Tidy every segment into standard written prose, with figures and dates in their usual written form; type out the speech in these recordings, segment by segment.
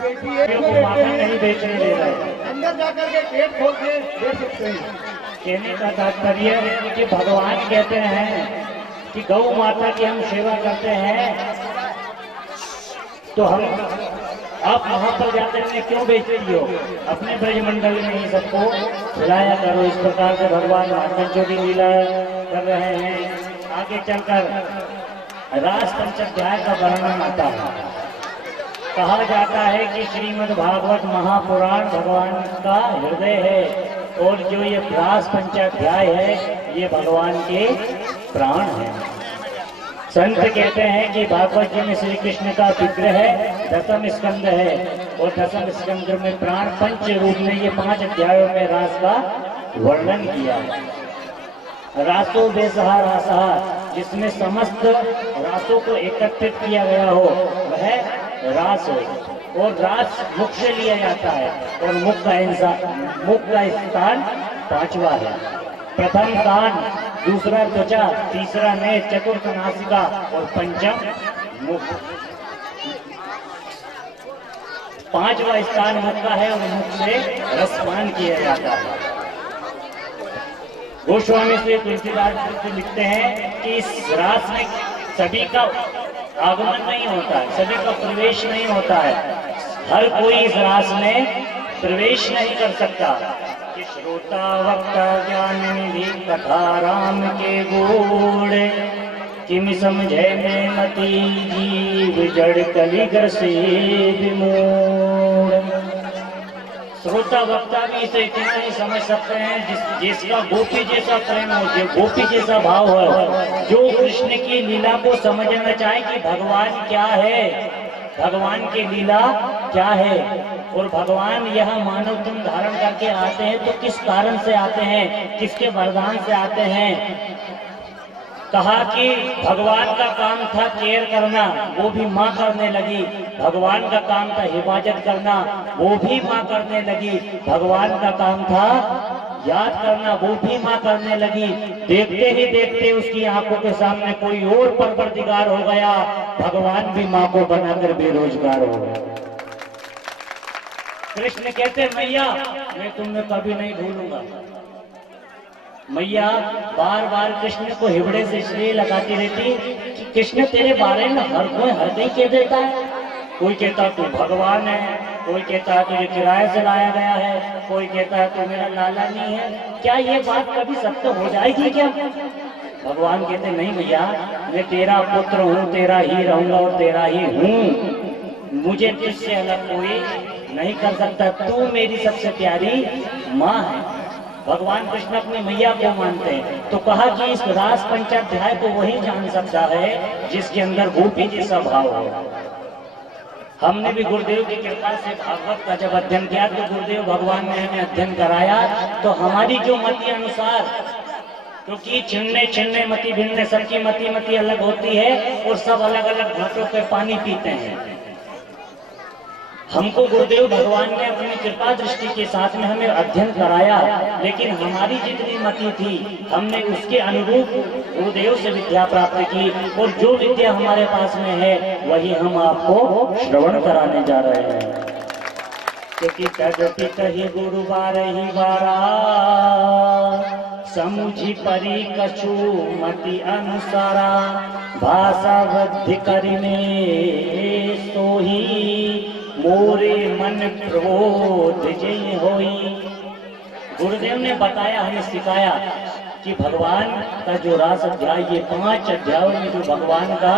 बैठी है, नहीं बेचने दे रहा है, अंदर जाकर के पेट खोल के दे सकते हैं। कहने का तात्पर्य है कि भगवान कहते हैं कि गौ माता की हम सेवा करते हैं, तो हम आप वहां पर जाकर के क्यों बेचती हो? अपने ब्रजमंडल में ही सबको खिलाया करो। इस प्रकार से भगवान माखन की लीला कर रहे हैं। आगे चलकर रास पंचाध्याय का वर्णन आता है। कहा जाता है कि श्रीमद् भागवत महापुराण भगवान का हृदय है, और जो ये रास पंचाध्याय है ये भगवान के प्राण है। संत कहते हैं कि भागवत जी में श्री कृष्ण का विग्रह है, दसम स्कंद है, और दसम स्कंद में प्राण पंच रूप में ये 5 अध्यायों में रास का वर्णन किया है। रासो बेसहा रासहा, जिसमें समस्त रासों को एकत्रित किया गया हो वह रास हो। और रास मुख से लिया जाता है, और मुख का स्थान 5वां है। प्रथम कान, दूसरा त्वचा, तीसरा नेत्र, चतुर्थ नासिका और पंचम मुख। 5वां स्थान मुख का है, और मुख से रसपान किया जाता है। गोस्वामी श्री तुलसीदास लिखते हैं कि इस रास में सभी का आगमन नहीं होता है, सभी का प्रवेश नहीं होता है। हर कोई इस रास में प्रवेश नहीं कर सकता। कि श्रोता वक्ता ज्ञान निधि कथा राम के गुण, किम समझे में मति जीव जड़ कलिगर से विमूढ़। श्रोता वक्ता भी इसे इतना ही समझ सकते हैं जिसका गोपी जैसा प्रेम हो, जो गोपी जैसा भाव हो, जो कृष्ण की लीला को समझना चाहे कि भगवान क्या है, भगवान की लीला क्या है, और भगवान यह मानव तुम धारण करके आते हैं तो किस कारण से आते हैं, किसके वरदान से आते हैं। कहा कि भगवान का काम था केयर करना, वो भी माँ करने लगी। भगवान का काम था हिफाजत करना, वो भी माँ करने लगी। भगवान का काम था याद करना, वो भी माँ करने लगी। देखते ही देखते उसकी आंखों के सामने कोई और परवरदिगार हो गया, भगवान भी माँ को बनाकर बेरोजगार हो गया। कृष्ण कहते मैया मैं तुम्हें कभी नहीं भूलूंगा। मैया बार बार कृष्ण को हिबड़े से इसलिए लगाती रहती कि कृष्ण तेरे बारे में हर कोई हर नहीं कह देता है। कोई कहता तू भगवान है, कोई कहता है तुझे किराए से लाया गया है, कोई कहता है तू मेरा लाला नहीं है। क्या ये बात कभी सत्य हो जाएगी क्या? भगवान कहते नहीं मैया, मैं तेरा पुत्र हूँ, तेरा ही रहूंगा और तेरा ही हूँ। मुझे तुझसे अलग कोई नहीं कर सकता। तू मेरी सबसे प्यारी माँ है। भगवान कृष्ण अपनी मैया को मानते हैं। तो कहा कि इस रास पंचाध्याय को वही जान सकता है जिसके अंदर गोपी जैसा भाव हो। हमने भी गुरुदेव की कृपा से भागवत का जब अध्ययन किया तो गुरुदेव भगवान ने हमें अध्ययन कराया, तो हमारी जो मति अनुसार, क्योंकि छिन्ने छिन्ने मति भिन्न, सबकी मति अलग होती है और सब अलग अलग घाटों पे पानी पीते हैं। हमको गुरुदेव भगवान ने अपनी कृपा दृष्टि के साथ में हमें अध्ययन कराया, लेकिन हमारी जितनी मति थी हमने उसके अनुरूप गुरुदेव से विद्या प्राप्त की, और जो विद्या हमारे पास में है वही हम आपको श्रवण कराने जा रहे हैं। क्योंकि तदपि कही गुरु बारही बारा, समुझी परी कछु मति अनुसारा, भाषा वृद्धि करिने सोही, मोरे मन प्रबोध जय होई। गुरुदेव ने बताया, हमें सिखाया कि भगवान का जो रास अध्याय, ये 5 अध्यायों में जो भगवान का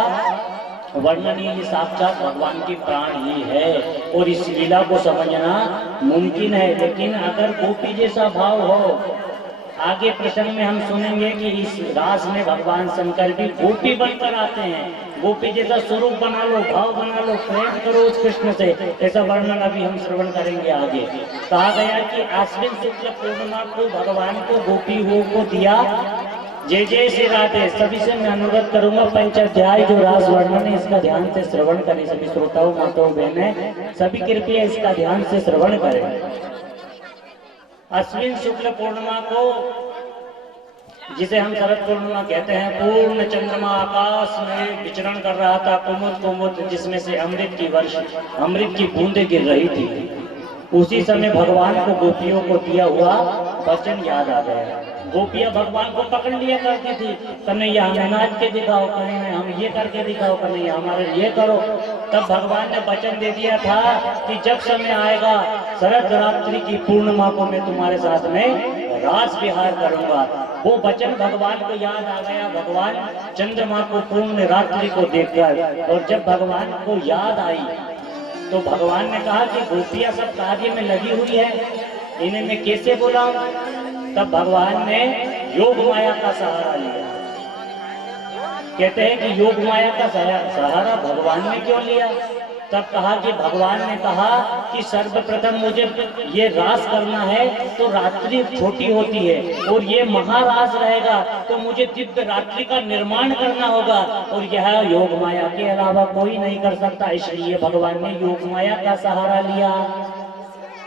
वर्णन, ये साक्षात भगवान की प्राण ही है, और इस लीला को समझना मुमकिन है। लेकिन अगर गोपी जैसा भाव हो, आगे प्रसंग में हम सुनेंगे कि इस रास में भगवान शंकर भी गोपी बनकर आते हैं। गोपी जैसा स्वरूप बना लो, भाव बना लो, प्रेम करो उस कृष्ण से, ऐसा वर्णन अभी हम श्रवण करेंगे आगे। कहा गया कि आश्विन शुक्ल पूर्णिमा को भगवान को गोपियों को दिया। जय जय श्री राधे। सभी से मैं अनुरोध करूंगा, पंचाध्याय जो रास वर्णन है इसका ध्यान से श्रवण करें। सभी श्रोताओं माताओं बहनें सभी कृपया इसका ध्यान से श्रवण करें। अश्विन शुक्ल पूर्णिमा को जिसे हम शरद पूर्णिमा कहते हैं, पूर्ण चंद्रमा आकाश में विचरण कर रहा था, कुमुद कुमुद, जिसमें से अमृत की वर्ष, अमृत की बूंदें गिर रही थी। उसी समय भगवान को गोपियों को दिया हुआ वचन याद आ गया। गोपियां भगवान को पकड़ लिया करती थी, कन्हैया हमें नाच के दिखाओ, कन्हैया हम ये करके दिखाओ, कन्हैया हमारे ये करो। तब भगवान ने वचन दे दिया था कि जब समय आएगा शरद रात्रि की पूर्णिमा को मैं तुम्हारे साथ में रास विहार करूंगा। वो वचन भगवान को याद आ गया। भगवान चंद्रमा को पूर्ण रात्रि को देखकर, और जब भगवान को याद आई तो भगवान ने कहा कि गोपियां सब कार्य में लगी हुई है, इन्हें मैं कैसे बुलाऊं। तब भगवान ने योग माया का सहारा लिया। कहते हैं कि योग माया का सहारा भगवान ने क्यों लिया। तब कहा कि भगवान ने कहा कि सर्वप्रथम मुझे ये रास करना है, तो रात्रि छोटी होती है और ये महारास रहेगा, तो मुझे दिव्य रात्रि का निर्माण करना होगा, और यह योग माया के अलावा कोई नहीं कर सकता। इसलिए भगवान ने योग माया का सहारा लिया।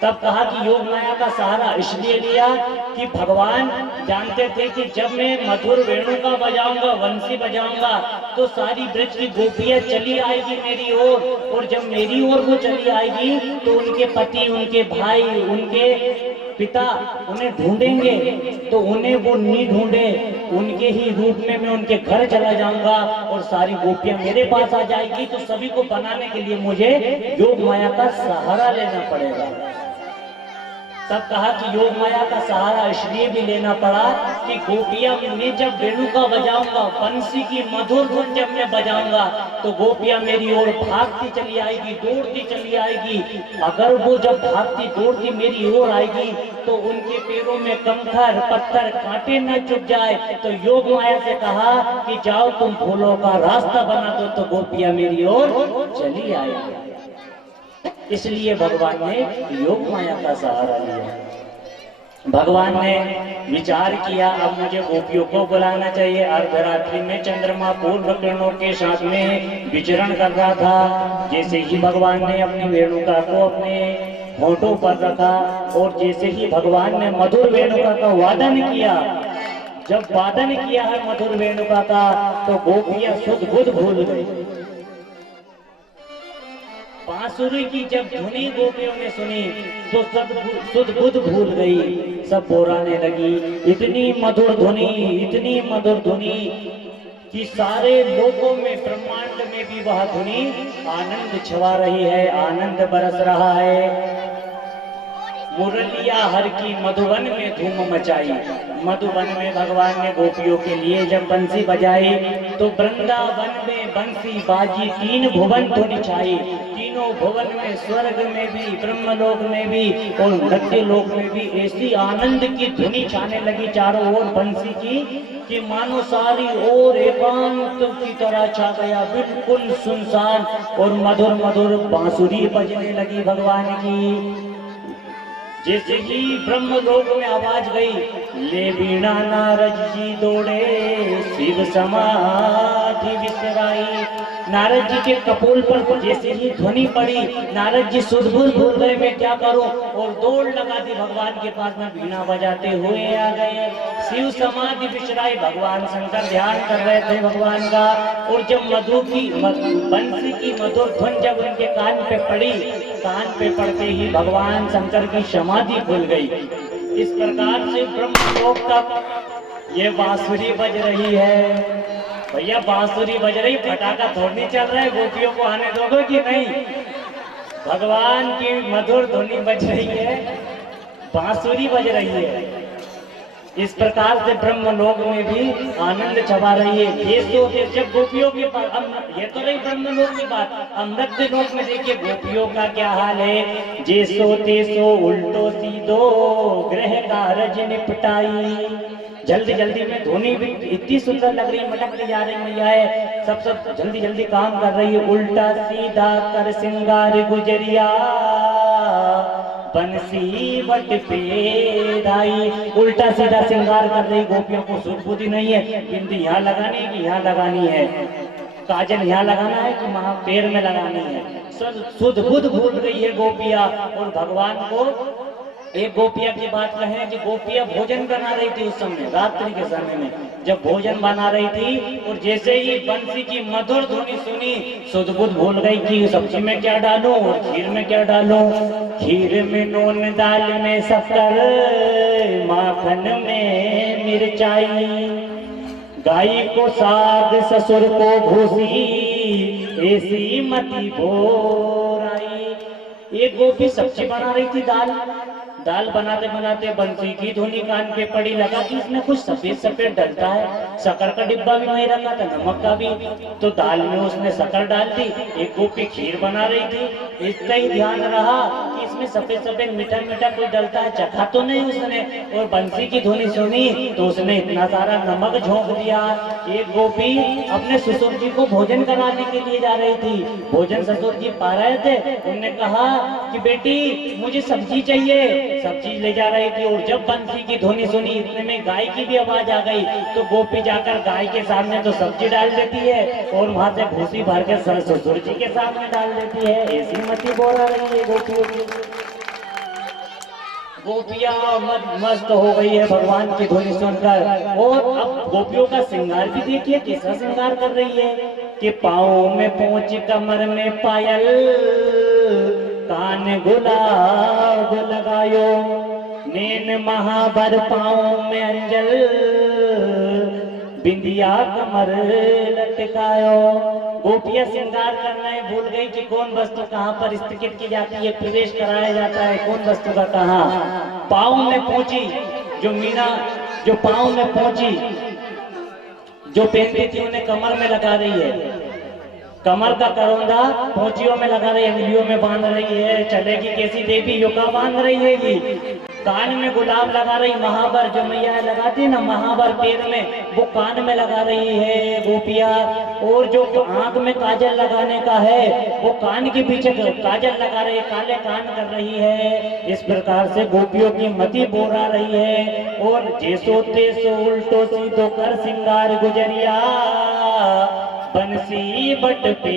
तब कहा कि योग माया का सहारा इसलिए लिया कि भगवान जानते थे कि जब मैं मधुर वेणु का बजाऊंगा, वंशी बजाऊंगा, तो सारी ब्रज की गोपियां चली आएगी मेरी ओर, और जब मेरी ओर वो चली आएगी तो उनके पति, उनके भाई, उनके पिता उन्हें ढूंढेंगे, तो उन्हें वो नहीं ढूंढे, उनके ही रूप में मैं उनके घर चला जाऊंगा और सारी गोपियां मेरे पास आ जाएगी। तो सभी को बनाने के लिए मुझे योग माया का सहारा लेना पड़ेगा। तब कहा कि योग माया का सहारा इसलिए भी लेना पड़ा कि गोपियां, मैं जब वेणु का बजाऊंगा, बंसी की मधुर धुन जब मैं बजाऊंगा, तो गोपियां मेरी ओर भागती चली आएगी, दौड़ती चली आएगी। अगर वो जब भागती दौड़ती मेरी ओर आएगी तो उनके पैरों में कंकर, पत्थर, कांटे न चुभ जाए। तो योग माया से कहा कि जाओ तुम फूलों का रास्ता बना दो, तो गोपियां मेरी ओर चली आएगी। इसलिए भगवान ने योग माया का सहारा लिया। भगवान ने विचार किया, अब मुझे गोपियों को बुलाना चाहिए। अर्धरात्रि में चंद्रमा पूर्व किरणों के साथ में विचरण कर रहा था। जैसे ही भगवान ने अपनी वेणुका को अपने होठों पर रखा, और जैसे ही भगवान ने मधुर वेणुका का वादन किया, जब वादन किया है मधुर वेणुका का, तो गोपियां सुध बुध भूल गई। बांसुरी की जब धुनी गोपियों ने सुनी तो सुध बुध भूल गई, सब बोराने लगी। इतनी मधुर धुनी, इतनी मधुर धुनी कि सारे लोगों में, ब्रह्मांड में भी वह धुनी आनंद छवा रही है, आनंद बरस रहा है। मुरलिया हर की मधुवन में धूम मचाई। मधुवन में भगवान ने गोपियों के लिए जब बंसी बजाई, तो वृंदावन में बंसी बाजी, तीन भुवन धुनी छाई। तीनों भुवन में, स्वर्ग में भी, ब्रह्मलोक में भी और मृत्यु लोक में भी ऐसी आनंद की धुनी छाने लगी चारों ओर बंसी की, कि मानो सारी ओर एकांत की तरह छा गया, बिल्कुल सुनसान, और मधुर मधुर बांसुरी बजने लगी भगवान की। जैसे ही ब्रह्मलोक में आवाज गई, ले वीणा नारद जी दौड़े, शिव समाधि विसराई। नारद जी के कपोल पर जैसे ही ध्वनि पड़ी, नारद जी सुध-बुध भूल गए, मैं क्या करूं, और दौड़ लगा दी भगवान के पास में, वीणा बजाते हुए आ गए। शिव समाधि विसराई, भगवान शंकर ध्यान कर रहे थे भगवान का, और जब मधु की बंसी की मधुर धुन जब उनके कान पे पड़ी, कान पे पड़ते ही भगवान शंकर की समाधि खुल गई। इस प्रकार से ब्रह्मलोक तक ये बांसुरी बज रही है। भैया बांसुरी बज रही, पटाखा थोड़ी चल रहा है, गोपियों को आने दोगे कि नहीं। भगवान की मधुर ध्वनि बज रही है, बांसुरी बज रही है। इस प्रकार से ब्रह्मलोक में भी आनंद छवा रही है। ये तो जब गोपियों के पास, ये तो रही ब्रह्मलोक की बात, अमृत लोक में देखिए गोपियों का क्या हाल है। जैसो तेसो उल्टो सीधो ग्रह कारज निपटाई। जल्दी जल्दी में धोनी भी इतनी सुंदर लग रही है, मटकती जा रही मैया है, सब जल्दी जल्दी काम कर रही है। उल्टा सीधा कर सिंगार गुजरिया, बंसी वट पे धाई। उल्टा सीधा श्रृंगार कर रही गोपियों को सुध बुद्धि नहीं है, बिंदी यहाँ लगानी है कि यहाँ लगानी है, काजल यहाँ लगाना है कि वहां पैर में लगानी है, सुध बुध भूल गई है गोपियां, और भगवान को एक गोपिया की बात कहें कि गोपिया भोजन बना रही थी उस समय, रात्रि के समय में जब भोजन बना रही थी, और जैसे ही बंसी की मधुर ध्वनि सुनी सुध-बुध भूल गई कि सब्जी में क्या डालूं और खीर में क्या डालूं। खीर में नून, दाल में शक्कर, माखन में मिर्चाई, गाय को साग, ससुर को भूसी, ऐसी मती भोराई। एक गोपी सब्जी बना रही थी, दाल बनाते बनाते बंसी की धुनी कान पे पड़ी, लगा कि इसमें कुछ सफेद सफेद डलता है। शक्कर का डिब्बा भी वहीं रखा था, नमक का भी, तो दाल में उसने शक्कर डाल दी। एक गोपी खीर बना रही थी, इसका ही ध्यान रहा कि इसमें सफेद सफेद मीठा मीठा कोई डलता है, चखा तो नहीं उसने, और बंसी की धुनी सुनी तो उसने इतना सारा नमक झोंक दिया। एक गोपी अपने ससुर जी को भोजन कराने के लिए जा रही थी, भोजन ससुर जी पा रहे थे, उन्होंने कहा कि बेटी मुझे सब्जी चाहिए, सब्जी ले जा रही थी, और जब बंसी की ध्वनि सुनी इतने में गाय की भी आवाज आ गई, तो गोपी जाकर गाय के सामने तो सब्जी डाल देती है और वहां से भूसी भर के ससुर जी के सामने डाल देती है। ऐसी मती बोला रही है गोपियों की। गोपियां मस्त हो गई है भगवान की ध्वनि सुनकर। और अब गोपियों का श्रृंगार भी देखिए कैसा श्रृंगार कर रही है कि पाँव में पोंछ, कमर में पायल, कान गुलाब लगायो, नैन महाबर पाँव में अंजल, बिंदिया कमर लटकायो। गोपियां श्रृंगार करना है भूल गई कि कौन वस्तु कहाँ पर स्थित की जाती है, प्रवेश कराया जाता है कौन वस्तु का कहाँ। पाँव में पहुंची जो मीना, जो पाँव में पहुंची जो पहनती थी उन्हें कमर में लगा रही है, कमर का करौंदा पहुंचियों में लगा रही है, अंगुलियों में बांध रही है। चलेगी कैसी देवी, युका बांध रही है ये। कान में गुलाब लगा रही, महावर जो मैया लगाती ना, महावर पैर में, वो कान में लगा रही है गोपिया। और जो आंख में काजल लगाने का है वो कान के पीछे काजल लगा रही है, काले कान कर रही है। इस प्रकार से गोपियों की मति बोरा रही है। और जैसो तेसो उल्टो सीधो कर सिंगार गुजरिया, बंसी बट पे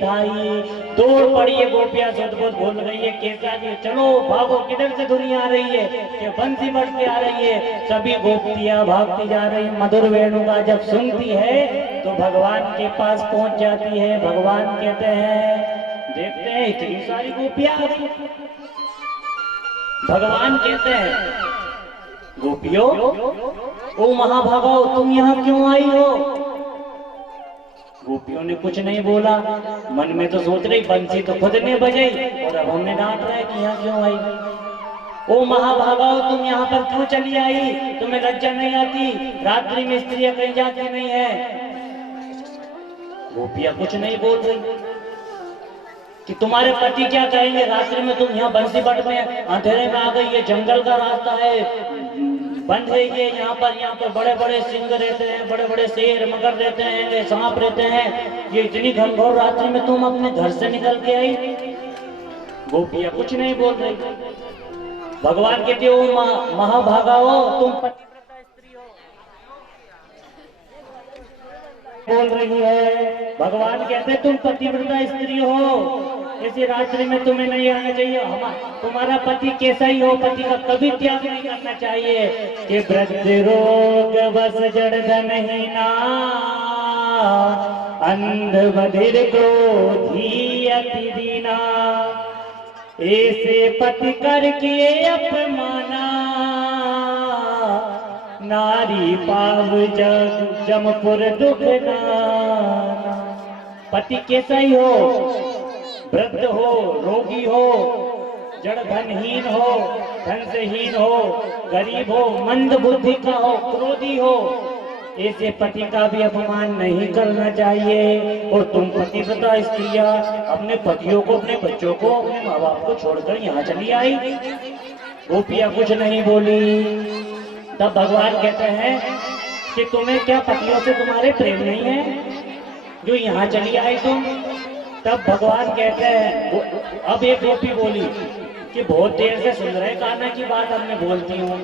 धाई। दौड़ पड़ी है गोपियां, सदबोध भूल गई है कैसा भी, चलो भागो किधर से दुनिया आ रही है कि बंसी बट पे आ रही है। सभी गोपियां भागती जा रही, मधुर वेणु का जब सुनती है तो भगवान के पास पहुंच जाती है। भगवान कहते हैं, देखते हैं इतनी सारी गोपियां आ गई। भगवान कहते हैं, गोपियों ओ महाभागो तुम यहाँ क्यों आई हो? गोपियों ने कुछ नहीं बोला, मन में तो सोच रही बंसी तो खुद ने बजाई और अब हमने डांट रहे कि यहाँ क्यों आई। ओ महाभागाओ तुम यहाँ पर क्यों चली आई? तुम्हें लज्जा नहीं आती? रात्रि में स्त्रियां कहीं जाती नहीं है। गोपियां कुछ नहीं बोल रही कि तुम्हारे पति क्या कहेंगे, रात्रि में तुम यहाँ बंसी बट में अंधेरे में आ गई, ये जंगल का रास्ता है, बंद है ये, यहाँ पर बड़े बड़े सिंह रहते हैं, बड़े बड़े शेर मगर रहते हैं, सांप रहते हैं, ये इतनी घनघोर रात्रि में तुम अपने घर से निकल के आई। गोपियां कुछ नहीं बोल रही। भगवान कहते हो महाभागाओ तुम पतिव्रता स्त्री हो, बोल रही है। भगवान कहते तुम पतिव्रता स्त्री हो, ऐसी रात्रि में तुम्हें नहीं आना चाहिए। तुम्हारा पति कैसा ही हो, पति का कभी त्याग नहीं करना चाहिए। कि वृद्ध रोग बस जड़ धनहीना, अंध बधिर क्रोधी अति दीना, ऐसे पति कर किए अपमाना, नारी पाव जग जमपुर दुख नाना। पति कैसा ही हो, वृद्ध हो, रोगी हो, जड़ धनहीन हो, धन से हीन हो, गरीब हो, मंद बुद्धि का हो, क्रोधी हो, ऐसे पति का भी अपमान नहीं करना चाहिए। और तुम पतिव्रता स्त्रियां अपने पतियों को, अपने बच्चों को, अपने माँ बाप को छोड़कर यहाँ चली आई। गोपियां कुछ नहीं बोली। तब भगवान कहते हैं कि तुम्हें क्या पतियों से तुम्हारे प्रेम नहीं है जो यहाँ चली आई तुम? तब भगवान कहते हैं, अब एक गोपी बोली कि बहुत देर से सुन रहे कान्हा की बात, अब मैं बोलती हूँ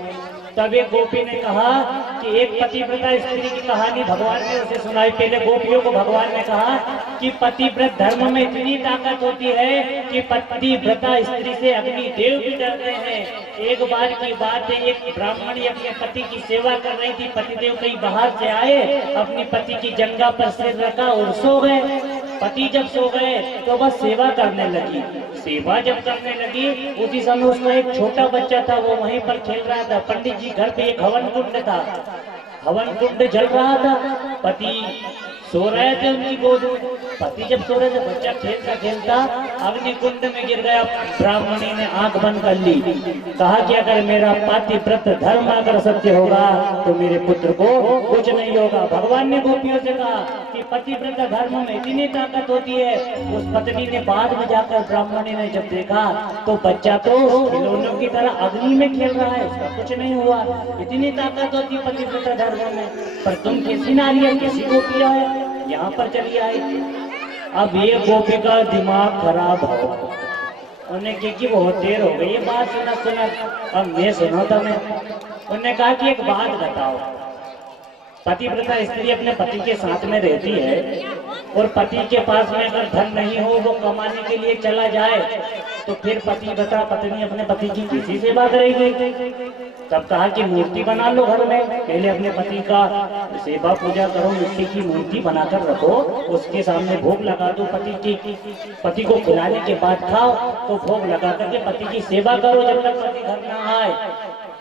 तब एक गोपी ने कहा कि एक पतिव्रता स्त्री की कहानी भगवान ने उसे सुनाई। पहले गोपियों को भगवान ने कहा कि पतिव्रत धर्म में इतनी ताकत होती है कि पतिव्रता स्त्री से अग्निदेव भी डरते हैं। एक बार की बात है, एक ब्राह्मणी अपने पति की सेवा कर रही थी। पतिदेव कहीं बाहर से आए, अपनी पति की जंघा पर सिर रखा और सो गए। पति जब सो गए तो बस सेवा करने लगी। सेवा जब करने लगी उसी समय उसका एक छोटा बच्चा था, वो वहीं पर खेल रहा था। पंडित जी घर पे एक हवन कुंड था, हवन कुंड जल रहा था। पति सो रहे थे उनकी गोद में। पति जब सो रहे थे, बच्चा खेलता खेलता अग्नि कुंड में गिर गया। ब्राह्मणी ने आंख बंद कर ली, कहा कि अगर मेरा पतिव्रत धर्म अगर सत्य होगा तो मेरे पुत्र को कुछ नहीं होगा। भगवान ने गोपियों से कहा कि पतिव्रत धर्म में इतनी ताकत होती है। उस पत्नी ने बाद में जाकर, ब्राह्मणी ने जब देखा तो बच्चा तो खिलौनों की तरह अग्नि में खेल रहा है, उसका कुछ नहीं हुआ। इतनी ताकत होती पतिव्रत धर्म में, पर तुम कैसी नारी है, कैसी गोपी है, यहाँ पर चली आई। अब ये गोपी का दिमाग खराब हो, उन्हें क्योंकि बहुत देर हो गई ये बात सुना। अब मैं सुना था मैं, उन्होंने कहा कि एक बात बताओ, पतिव्रता स्त्री अपने पति के साथ में रहती है और पति के पास में अगर धन नहीं हो, वो कमाने के लिए चला जाए, तो फिर पतिव्रता पत्नी अपने पति की किसी सेवा करेगी? तब कहा कि मूर्ति बना लो घर में, पहले अपने पति का सेवा पूजा करो, मिट्टी की मूर्ति बनाकर रखो, उसके सामने भोग लगा दो। पति को खिलाने के बाद खाओ, तो भोग लगा करके पति की सेवा करो जब तक पति घर ना आए।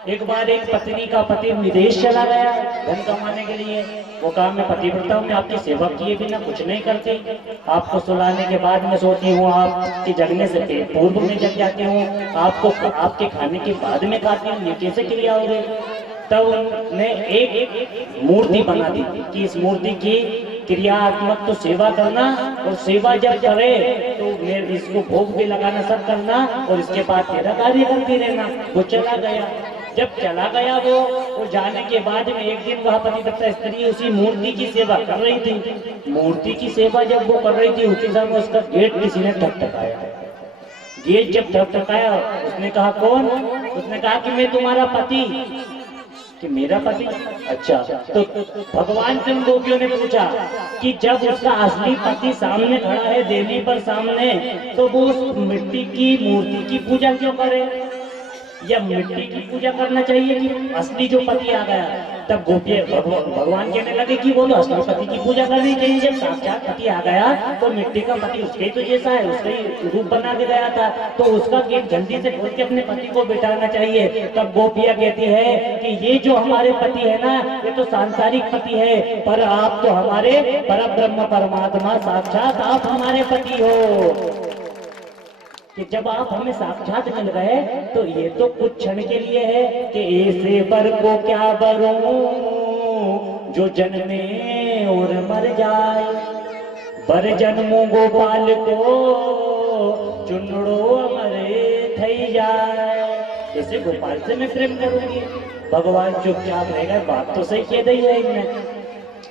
एक बार एक पत्नी का पति विदेश चला गया धन कमाने के लिए। वो कहा मैं पतिव्रता हूँ, मैं आपकी सेवा किए बिना कुछ नहीं करती। आपको सुलाने के बाद में सोती हूँ, आपके जगने से पूर्व में जग जाती हूँ, आपको आपके खाने के बाद में खाती हूँ, ये कैसे क्रिया हो गई? तब उन्होंने एक मूर्ति बना दी कि इस मूर्ति की क्रियात्मक तो सेवा करना, और सेवा जब करे तो इसको भोग भी लगाना, सब करना, और इसके बाद तेरा कार्य करती रहना। वो चला गया। जब चला गया वो जाने के बाद में एक दिन वह पतिव्रता स्त्री उसी मूर्ति की सेवा कर रही थी। मूर्ति की सेवा जब वो कर रही थी, उसी समय उसका गेट किसी ने ठकठकाया। गेट जब ठकठकाया, उसने कहा कौन? उसने कहा कि मैं तुम्हारा पति। कि मेरा पति? अच्छा। तो भगवान से गोपियों ने पूछा कि जब उसका असली पति सामने खड़ा है देवी पर सामने, तो वो उस मिट्टी की मूर्ति की पूजा क्यों करे? या मिट्टी की पूजा करना चाहिए कि असली जो पति आ गया? तब गोपी भगवान कहने लगे कि वो तो असली पति की पूजा करनी चाहिए। जब साक्षात पति आ गया तो मिट्टी का पति उसके तो जैसा है, उसका ही रूप बना के गया था, तो उसका गेट जल्दी से खोल के अपने पति को बिठाना चाहिए। तब गोपियां कहती है कि ये जो हमारे पति है ना, ये तो सांसारिक पति है, पर आप तो हमारे परब्रह्म परमात्मा साक्षात आप हमारे पति हो। कि जब आप हमें साक्षात मिल गए तो ये तो कुछ क्षण के लिए है कि ऐसे बर को क्या बरूं जो जन्मे और मर जाए। बर जन्मो गोपाल को चुनड़ो अमरे थई जाए। ऐसे गोपाल से मैं प्रेम करूंगी। भगवान चुपचाप रहेगा, बात तो सही कह रही है इनमें।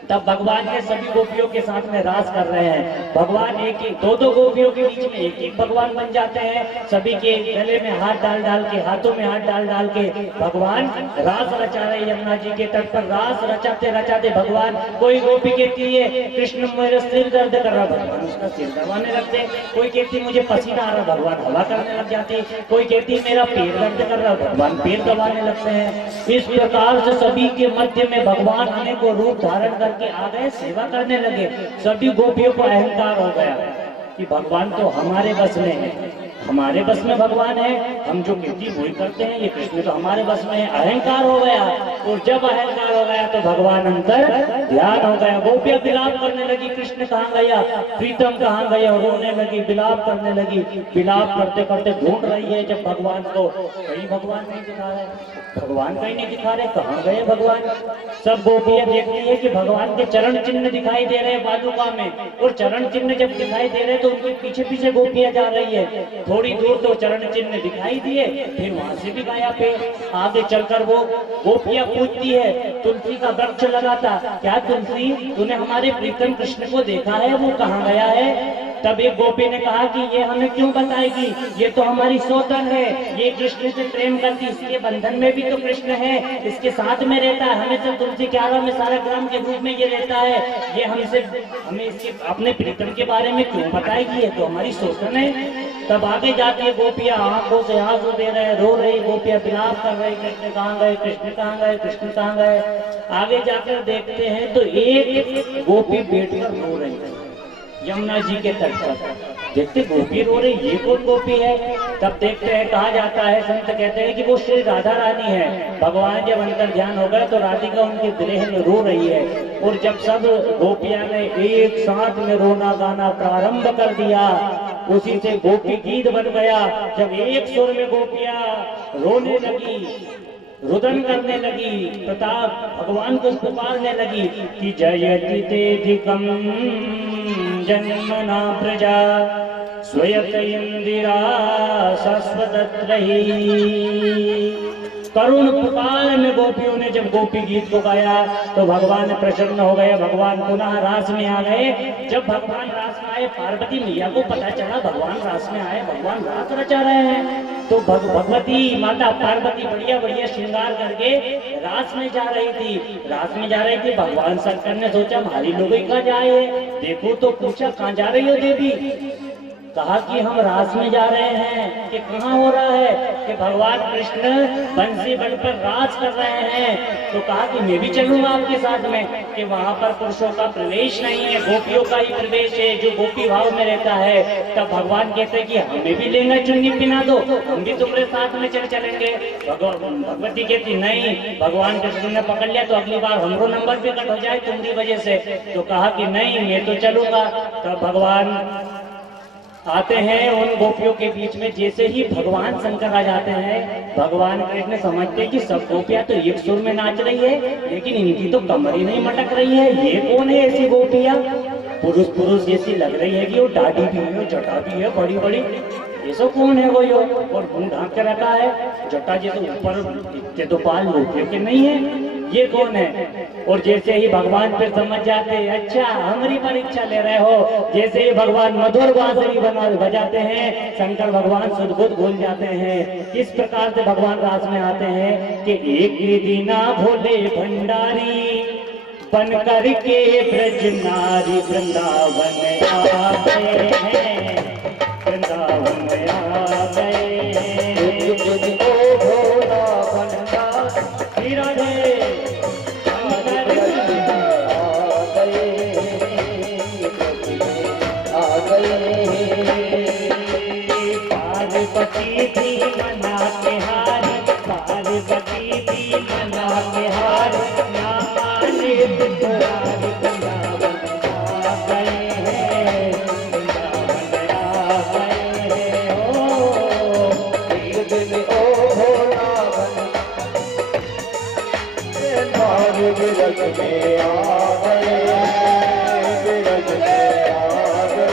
तब भगवान के सभी गोपियों के साथ में रास कर रहे हैं। भगवान एक ही दो गोपियों के बीच में एक ही भगवान बन जाते हैं। सभी के गले में हाथ डाल डाल के, हाथों में हाथ डाल डाल के भगवान रास रचा रहे। यमुना जी के तट पर रास रचाते रचाते भगवान, कोई गोपी कहती है कृष्ण मेरा सिर दर्द कर रहा, भगवान उसका सिर दबाने लगते। कोई कहती मुझे पसीना आ रहा, भगवान हवा करने लग जाते। कोई कहती मेरा पेट दर्द कर रहा, भगवान पेट दबाने लगते हैं। इस प्रकार से सभी के मध्य में भगवान अनेकों रूप धारण कर के आ गए, सेवा करने लगे। सभी गोपियों को अहंकार हो गया कि भगवान तो हमारे बस में है, हमारे बस में भगवान है, हम जो कहती वही करते हैं, ये कृष्ण तो हमारे बस में है। अहंकार हो गया, और जब अहंकार हो गया तो भगवान अंतर ध्यान हो गया। गोपियां विलाप करने लगी, कृष्ण कहाँ गया, प्रीतम कहाँ गया, रोने लगी, विलाप करने लगी। विलाप करते करते ढूंढ रही है जब भगवान को, कहीं भगवान नहीं दिखा रहे, भगवान कहीं नहीं दिखा रहे, कहाँ गए भगवान? सब गोपियां देखती है कि भगवान के चरण चिन्ह दिखाई दे रहे हैं बालुका में, और चरण चिन्ह जब दिखाई दे रहे तो उनके पीछे पीछे गोपियां जा रही है। थोड़ी दूर तो चरण चिन्ह दिखाई दिए, फिर वहां से भी गाया पे आगे चलकर वो गोपियां पूछती है, तुलसी का वृक्ष लगा था, क्या तुलसी तूने हमारे प्रीतम कृष्ण को देखा है, वो कहाँ गया है? तब एक गोपी ने कहा कि ये हमें क्यों बताएगी, ये तो हमारी सौतन है, ये कृष्ण से प्रेम करती, इसके बंधन में भी तो कृष्ण है, इसके साथ में रहता है, हमें तो तुलसी क्यारा में सारा ग्राम के रूप में ये रहता है, ये हमें इसके अपने प्रीतम के बारे में क्यों बताएगी, ये तो हमारी सौतन है। तब आगे जाके गोपियां आंखों से आंसू दे रहे, रो रही गोपियां, विलाप कर रही, कृष्ण कहाँ गए, कृष्ण कहाँ गए, कृष्ण कहाँ गए। आगे जाकर देखते हैं तो एक गोपी बैठकर रो रही है यमुना जी के तट पर। देखते गोपी रो रही, ये कौन गोपी है। तब देखते हैं, कहा जाता है, संत कहते हैं कि वो श्री राधा रानी है। भगवान जब अंतर ध्यान हो गए तो राधिका उनके देह में रो रही है। और जब सब गोपियां ने एक साथ में रोना गाना प्रारंभ कर दिया, उसी से गोपी गीत बन गया। जब एक सुर में गोपियां रोने लगी, रुदन करने लगी, प्रताप भगवान को पुकारने लगी कि जयति तेधिकम जन्मना प्रजा स्वयत इंदिरा शाश्वतत्रयी। करुण पुकार में गोपियों ने जब गोपी गीत को गाया तो भगवान प्रसन्न हो गए, भगवान पुनः रास में आ गए। जब भगवान रास में आए, पार्वती मैया को पता चला भगवान रास में आए, भगवान रास रचा रहे हैं। तो भगवती माता पार्वती बढ़िया बढ़िया श्रृंगार करके रास में जा रही थी, रास में जा रही थी। भगवान शंकर ने सोचा हमारी लोग कहाँ जाए, देखो तो पूछा कहाँ जा रही हो देवी। कहा कि हम रास में जा रहे हैं। कि कहाँ हो रहा है, कि भगवान कृष्ण बंसी बन पर रास कर रहे हैं। तो कहा कि मैं भी चलूंगा आपके साथ में, कि वहां पर पुरुषों का प्रवेश नहीं है, गोपियों का ही प्रवेश है, जो गोपी भाव में रहता है। तब भगवान कहते हैं कि हमें भी लेंगे, चुन्नी पिना दो, हम भी तुम्हारे साथ में चलेंगे। भगवती कहती नहीं, भगवान कृष्ण ने पकड़ लिया तो अगली बार हमरो नंबर भी कट हो जाए तुम्हारी वजह से। तो कहा कि नहीं, मैं तो चलूंगा। तब भगवान आते हैं उन गोपियों के बीच में। जैसे ही भगवान शंकर आ जाते हैं, भगवान कृष्ण समझते हैं कि सब गोपियां तो एक सुर में नाच रही है, लेकिन इनकी तो कमर ही नहीं मटक रही है। ये कौन है ऐसी गोपियां, पुरुष जैसी लग रही है कि वो दाढ़ी भी है, जटा भी है बड़ी बड़ी, ये सब कौन है वो यो। और मुंह ढांक के रखा है, जटा जैसे ऊपर इतने तो बाल गोपियों के नहीं है, ये कौन है। और जैसे ही भगवान फिर समझ जाते हैं, अच्छा हमारी परीक्षा ले रहे हो। जैसे ही भगवान मधुर बांसुरी बजाते हैं, शंकर भगवान सुध-बुध भूल जाते हैं। किस प्रकार से भगवान रास में आते हैं कि एक दीना भोले भंडारी बन कर के ब्रज नारी वृंदावन आ गए हैं, वृंदावन आ गए हैं। ओ भोला भंडारी राधे पार्वती थी मना के हार, पार्वती थी मना के हार, ना माने दुरारी वृंदावन आ गए हैं, वृंदावन आ गए हैं। ओ एक दिन ओ भोला भंडारी विरज में आ गए, विरज में आ गए।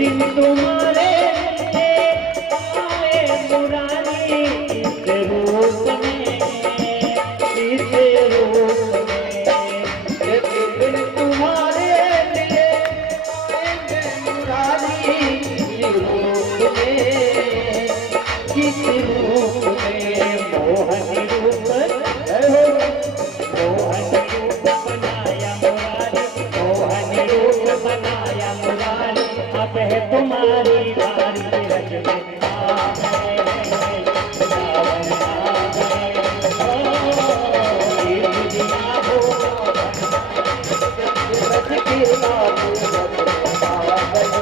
दिन तुम्हारे आए मुरारी इस रूप में एक दिन तुम्हारे लिए आएंगे मुरारी इस रूप में किस रूप में मोहन रूप मोहन रूप बनाया मुरारी, मोहन रूप बनाया मुरारी, अब है तुम्हारी बारी रज में आ गए, सावन आ गए, ये दुनिया हो रज के बाबू आ गए,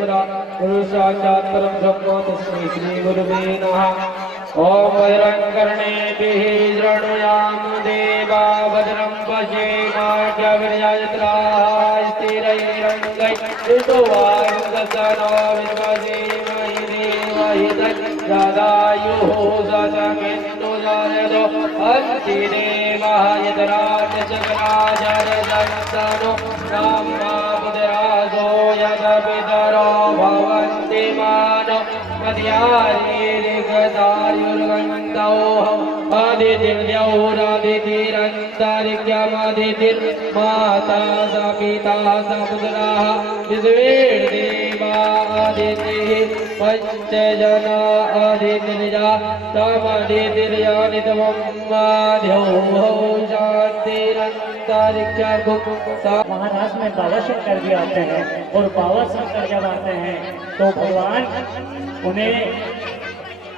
पुरा गुरु साक्षात् परम ब्रह्म तस्मै श्री गुरुवे नमः। ओम भद्रंकर्णेभिः शृणुयाम देवा भद्रं पश्येमाक्षभिर्यजत्राः स्थिरैरङ्गैर्वायुगसनो विश्वसेमहि देवहितं सदायुः सतमिन्दुजरदो अन्तिदेवहितराजचक्राजरदन्तनो ब्रह्मपुत्रासो यदपितरो भवन्ति मानो मध्यारीरिकदायुर्गन्धौः आदितिर्द्यौरादितिरन्तरिक्षमदितिर्माता स पिता स पुत्राः विश्वेर्देवादितिः पञ्चजना आदितिर्या तमदितिर्यानितमं शान्तिरन्तरिक्षगुप्ता। महाराज में बाबा शंकर भी आते हैं और बाबा शंकर जब आते हैं तो भगवान उन्हें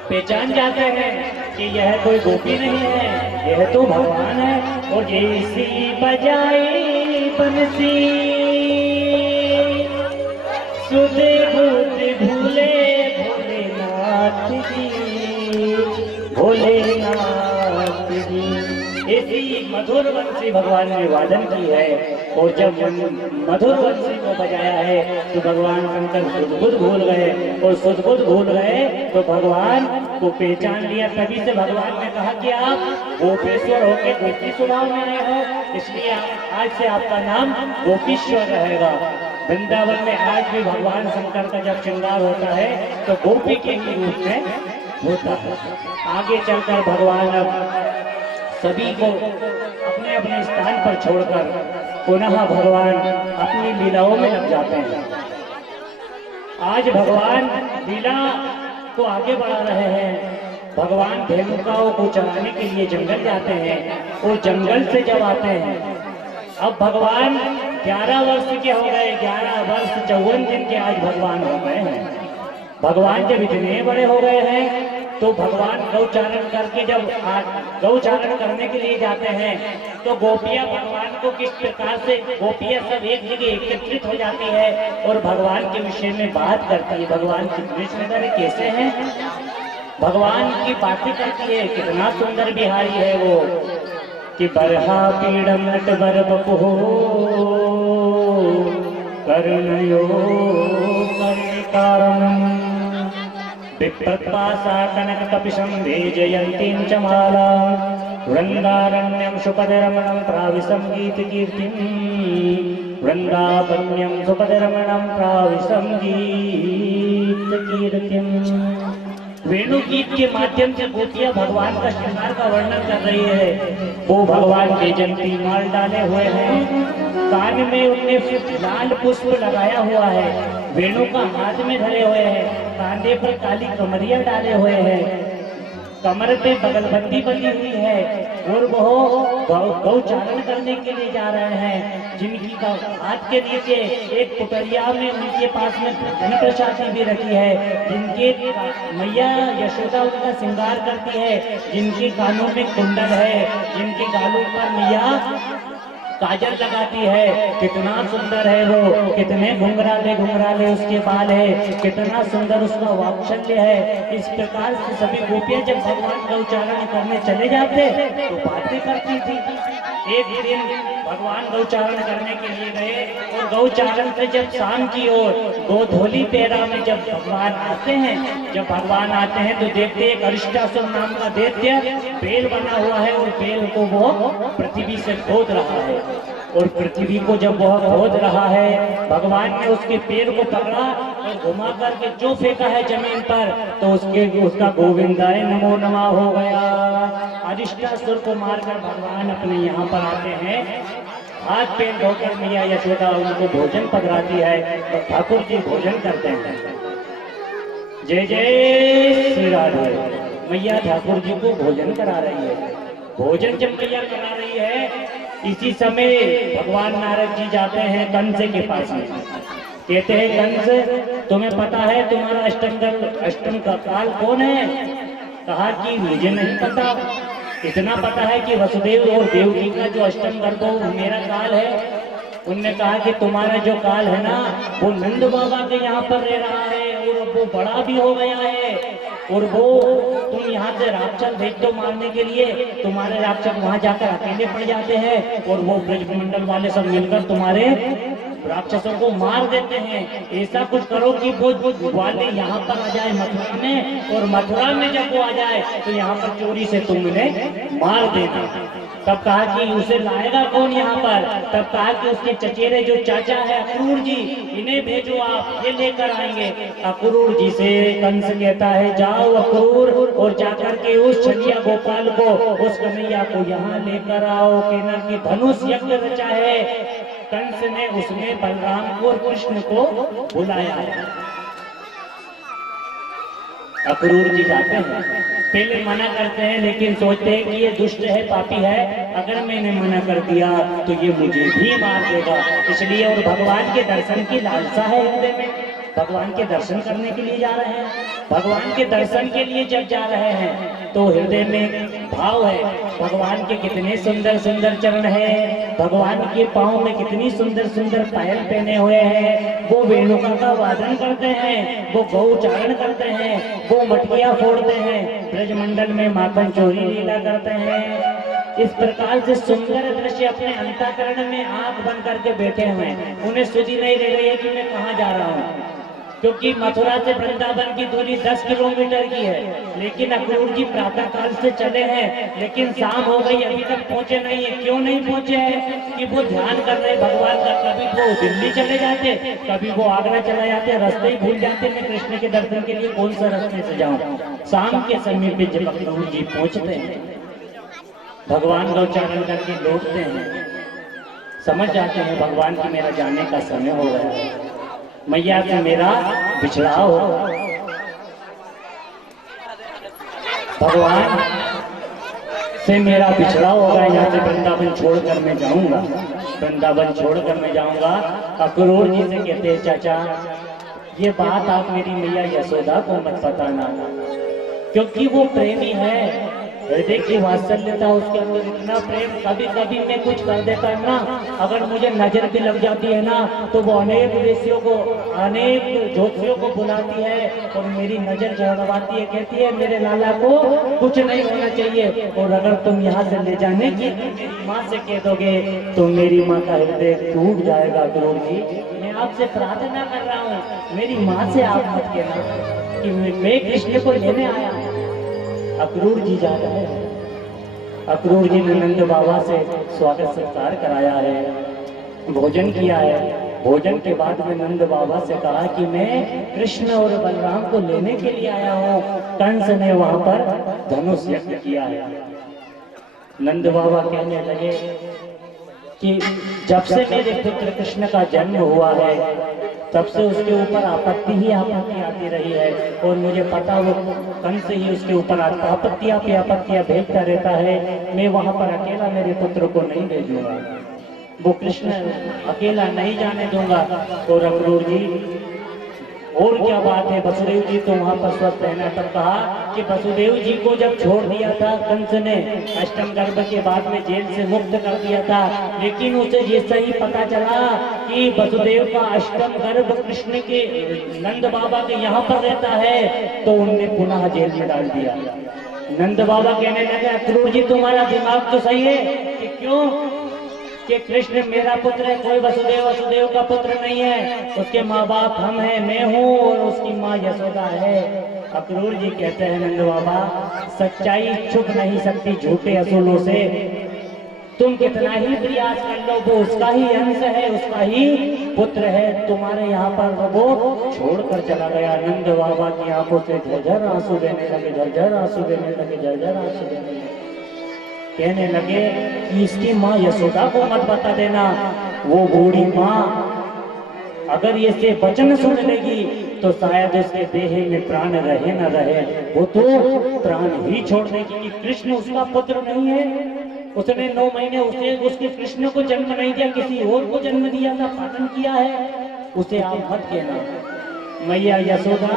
पहचान जाते हैं कि यह कोई गोपी नहीं है, यह तो भगवान है। और जैसी बजाई बंसी सुधे भूत भूले भोलेनाथ जी, भोलेनाथ जी। ऐसी मधुर बंसी भगवान ने वादन की है और जब मधुर बंसी को बजाया है तो भगवान शंकर सुध भूल गए और सुध भूल गए तो भगवान को पहचान लिया। तभी से भगवान ने कहा कि आप गोपेश्वर होके गोपी स्वभाव में रहे हो, इसलिए आज से आपका नाम गोपीश्वर रहेगा। वृंदावन में आज भी भगवान शंकर का जब श्रृंगार होता है तो गोपी के ही रूप में होता है। आगे चलकर भगवान अब सभी को अपने अपने स्थान पर छोड़कर पुनः भगवान अपनी लीलाओं में लग जाते हैं। आज भगवान लीला को आगे बढ़ा रहे हैं। भगवान धेनुकाओं को चराने के लिए जंगल जाते हैं और जंगल से जब आते हैं, अब भगवान 11 वर्ष के हो गए, 11 वर्ष 54 दिन के आज भगवान हो गए हैं। भगवान जब इतने बड़े हो गए हैं तो भगवान गौचारण करके जब गौचारण करने के लिए जाते हैं तो गोपियां भगवान को किस प्रकार से, गोपियां सब एक जगह एकत्रित हो जाती है और भगवान के विषय में बात करती है। भगवान कितने सुंदर है, कैसे हैं, भगवान की बातें करती है। कितना सुंदर बिहारी है वो कि बरहा पीड़म नट बर बपहो कर्णयो कर्णिकारणम विप्रत्पासा कनक कपिशं भेजयन्तीं च मालां वृन्दारण्यं सुपदरमणं प्राविशं गीतकीर्तिं वृन्दारण्यं सुपदरमणं प्राविशं गीतकीर्तिं। वेणु गीत के माध्यम से गोपियां भगवान का श्रृंगार का वर्णन कर रही है। वो भगवान वैजयंती माल डाले हुए हैं, कान में उनने लाल पुष्प लगाया हुआ है, वेणु का हाथ में धरे हुए हैं, कांधे पर काली कमरिया डाले हुए हैं, कमर पे बगलबंदी बनी हुई है और वो गौचारण करने के लिए जा रहे हैं। जिनकी हाथ के नीचे एक पुटरिया में उनके पास में धन प्रसादी भी रखी है, जिनके मैया यशोदा उनका श्रृंगार करती है, जिनके कानों में कुंडल है, जिनके गालों पर मैया काजल लगाती है। कितना सुंदर है वो, कितने घुंघराले घुंघराले उसके बाल है, कितना सुंदर उसका वात्सल्य है। इस प्रकार से सभी गोपियां जब भगवान का उच्चारण करने चले जाते तो बातें करती थी। एक दिन भगवान गौचारण करने के लिए गए और गौचारण से जब शाम की ओर गोधोली पेड़ा में जब भगवान आते हैं, तो देखते एक अरिष्टासुर नाम का दैत्य बेल बना हुआ है और बेल को वो पृथ्वी से खोद रहा है। और पृथ्वी को जब वह खोद रहा है, भगवान ने उसके पैर को पकड़ा और घुमा करके जो फेंका है जमीन पर तो उसका गोविंदाय नमो नमः हो गया। अरिष्टासुर को मारकर भगवान अपने यहाँ पर आते हैं, हाथ पैर धोकर मैया यशोदा उनको भोजन पकड़ाती है और ठाकुर जी भोजन करते हैं। जय जय श्री राधे। मैया ठाकुर जी को भोजन करा रही है। भोजन जब मैया करा रही है, इसी समय भगवान नारद जी जाते हैं कंस के पास में। कहते हैं कंस, तुम्हें पता है तुम्हारा अष्टम का काल कौन है? कहा कि मुझे नहीं पता, इतना पता है कि वसुदेव और देवकी का जो अष्टम गर्भ मेरा काल है। उनने कहा कि तुम्हारा जो काल है ना वो नंद बाबा के यहाँ पर रह रहा है और वो बड़ा भी हो गया है और वो तुम यहाँ से राक्षस भेज दो मारने के लिए, तुम्हारे राक्षस वहां जाकर अकेले पड़ जाते हैं और वो ब्रजमंडल वाले सब मिलकर तुम्हारे राक्षसों को मार देते हैं। ऐसा कुछ करो कि वो वाले यहाँ पर आ जाए मथुरा में, और मथुरा में जब वो आ जाए तो यहाँ पर चोरी से तुम उन्हें मार देना। तब कहा कि उसे लाएगा कौन यहाँ पर? तब कहा कि उसके चचेरे जो चाचा है अक्रूर जी, इन्हें भेजो, आप ये लेकर आएंगे। अक्रूर जी से कंस कहता है जाओ अक्रूर और जाकर के उस छलिया गोपाल को, उस कन्हैया को यहाँ लेकर आओ, कहना कि धनुष यज्ञ रचा है। कंस ने उसमें बलराम को और कृष्ण को बुलाया है। अक्रूर जी जाते हैं, पहले मना करते हैं लेकिन सोचते हैं कि ये दुष्ट है, पापी है, अगर मैंने मना कर दिया तो ये मुझे भी मार देगा, इसलिए और भगवान के दर्शन की लालसा है हृदय में, भगवान के दर्शन करने के लिए जा रहे हैं। भगवान के दर्शन के लिए जब जा रहे हैं तो हृदय में भाव है, भगवान के कितने सुंदर सुंदर चरण हैं, भगवान के पाँव में कितनी सुंदर सुंदर पायल पहने हुए हैं, वो वेणुका का वादन करते हैं, वो गौ चारण करते हैं, वो मटकियां फोड़ते हैं, ब्रजमंडल में माखन चोरी लीला करते हैं। इस प्रकार से सुंदर दृश्य अपने अंतःकरण में आंख बंद करके बैठे हुए हैं। उन्हें सुधि नहीं रह गई है कि मैं कहाँ जा रहा हूँ, क्योंकि मथुरा से वृंदावन की दूरी 10 किलोमीटर की है। लेकिन अक्रूर जी प्रातः काल से चले हैं, लेकिन शाम हो गई अभी तक पहुंचे नहीं है। क्यों नहीं पहुंचे हैं? कि वो ध्यान कर रहे भगवान का। कभी वो दिल्ली चले जाते, कभी वो आगरा चले जाते, रास्ते ही भूल जाते, मैं कृष्ण के दर्शन के लिए कौन सा रास्ते से जाऊं। शाम के समय पे जब अक्रूर जी पहुंचते हैं, भगवान का उच्चारण करके लौटते हैं, समझ जाते हैं भगवान की मेरा जाने का समय हो गया है, मैया से मेरा बिछड़ाव हो, भगवान से मेरा बिछड़ाव होगा, यहाँ से वृंदावन छोड़कर मैं जाऊंगा, वृंदावन छोड़कर मैं जाऊंगा। अक्रूर जी से कहते हैं चाचा ये बात आप मेरी मैया यशोदा को मत बताना, क्योंकि वो प्रेमी है, हृदय की वात्सल्यता उसके अंदर इतना प्रेम, कभी कभी मैं कुछ कर देता है ना, अगर मुझे नजर भी लग जाती है ना तो वो अनेक ऋषियों को, अनेक ज्योतिषियों को बुलाती है और मेरी नजर झड़वाती है, कहती है मेरे लाला को कुछ नहीं होना चाहिए, और अगर तुम यहाँ से ले जाने की मेरी माँ से कह दोगे तो मेरी माँ का हृदय टूट जाएगा। अक्रूर जी मैं आपसे प्रार्थना कर रहा हूँ, मेरी माँ से आप मत कहना कि मैं कृष्ण को लेने आया हूँ। अक्रूर जी जा रहे हैं। अक्रूर जी ने नंद बाबा से स्वागत सत्कार कराया है, भोजन किया है। भोजन के बाद में नंद बाबा से कहा कि मैं कृष्ण और बलराम को लेने के लिए आया हूँ। कंस ने वहां पर धनुष यज्ञ किया है। नंद बाबा कहने लगे कि जब से मेरे पुत्र कृष्ण का जन्म हुआ है तब से उसके ऊपर आपत्ति ही आपत्ति आती रही है, और मुझे पता वो कंस ही उसके ऊपर आपत्तियां पे आपत्तियां भेजता रहता है। मैं वहां पर अकेला मेरे पुत्र को नहीं भेजूंगा, वो कृष्ण अकेला नहीं जाने दूंगा। और अक्रूर जी और क्या बात है, वसुदेव जी तो वहां पर स्वस्थ रहना। तब कहा कि वसुदेव जी को जब छोड़ दिया था कंस ने, अष्टम गर्भ के बाद में जेल से मुक्त कर दिया था, लेकिन उसे जैसे ही पता चला कि वसुदेव का अष्टम गर्भ कृष्ण के नंद बाबा के यहाँ पर रहता है तो उनने पुनः जेल में डाल दिया। नंद बाबा कहने लगे अक्रूर जी तुम्हारा दिमाग तो सही है कि क्यों कि कृष्ण मेरा पुत्र है, कोई वसुदेव का पुत्र नहीं है, उसके माँ बाप हम हैं, मैं हूँ और उसकी माँ यशोदा है। अक्रूर जी कहते हैं नंद बाबा सच्चाई छुप नहीं सकती झूठे असूलों से, तुम कितना ही प्रयास कर लो वो उसका ही अंश है, उसका ही पुत्र है, तुम्हारे यहाँ पर वो छोड़कर चला गया। नंद बाबा की आंखों से झरझर आंसू देने लगे, झरझर आंसू देने लगे, झरझर आंसू देने लगे। कहने लगे कि इसकी माँ यशोदा को मत बता देना, वो बूढ़ी माँ अगर ये से वचन सुन लेगी तो शायद उसके देह में प्राण रहे न रहे, वो तो प्राण ही छोड़ देगी। कि कृष्ण उसका पुत्र नहीं है, उसने 9 महीने उसके कृष्ण को जन्म नहीं दिया, किसी और को जन्म दिया था, पालन किया है, उसे आप मत कहना। मैया यशोदा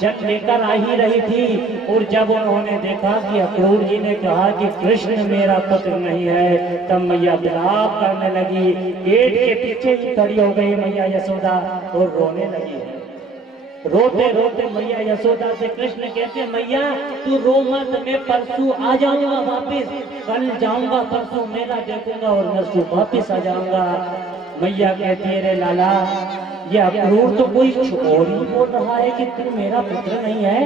जल लेकर आ ही रही थी और जब उन्होंने देखा कि अक्रूर जी ने कहा कि कृष्ण मेरा पुत्र नहीं है, तब मैया विलाप करने लगी। गेट के पीछे ही खड़ी हो गई मैया यशोदा और रोने लगी है। रोते रोते मैया यशोदा से कृष्ण कहते, मैया तू रो मत, मैं परसों आ जाऊंगा वापिस, कल जाऊंगा, परसों मेला देखूंगा और नरसों वापिस आ जाऊंगा। मैया कहती है, रे लाला ये अक्रूर तो कोई और ही बोल रहा है कि तू मेरा पुत्र नहीं है,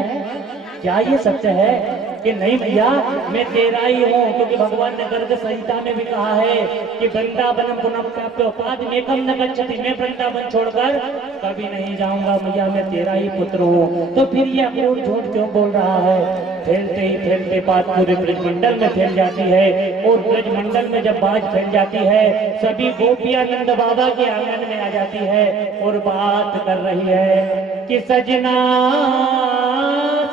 क्या ये सत्य है? कि नहीं भैया मैं तेरा ही हूँ, क्योंकि भगवान ने गर्ग संहिता में भी कहा है कि वृंदावनम पुनः प्राप्योपाद मेकम न गच्छति, मैं वृंदावन छोड़कर कभी नहीं जाऊंगा, मैया मैं तेरा ही पुत्र हूँ। तो फिर ये अक्रूर झूठ क्यों बोल रहा है? फैलते ही फैलते बात पूरे ब्रजमंडल में फैल जाती है और ब्रजमंडल में जब बात फैल जाती है सभी गोपियां नंद बाबा के आंगन में आ जाती है और बात कर रही है कि सजना